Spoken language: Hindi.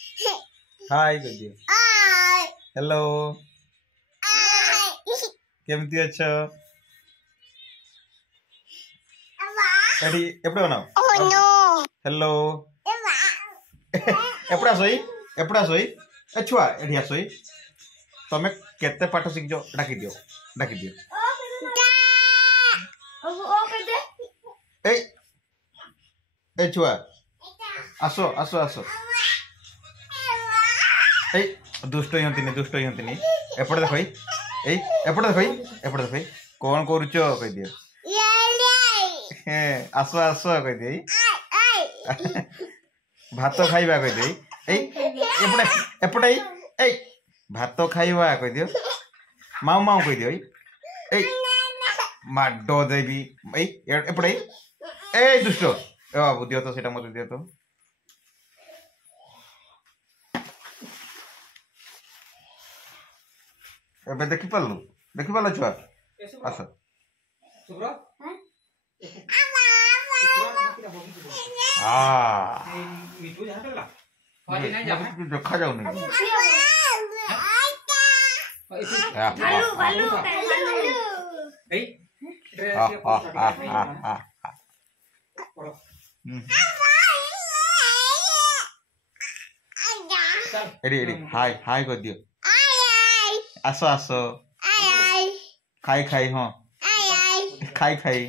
हाय कर दियो। हेलो केमती अच्छो एडी एपड़े बनाओ हेलो एपड़ा सोई ए छुआ एडी आसोई तमे केते पाठ शिखजो डाकी दियो ए ए छुआ आसो आसो आसो ए दुष्ट ही हंतिनी एपड़े देखई ए एपड़े देखई कौन करूचो कह दियो आसो आसो कह दे भात खाइबा कह दे एपड़े एपड़े ए भात खाइबा कह दियो माऊ माऊ कह दियो ए माडो देवी ए एपड़े ए दुष्ट ए बाबू दियो तो सेटा मते दियो तो एबे देखि पालो छुआ आस देखा जाऊनी एडी एडी हाय हाय कर दियो आसो आसो खाई खाई हाँ खाई खाई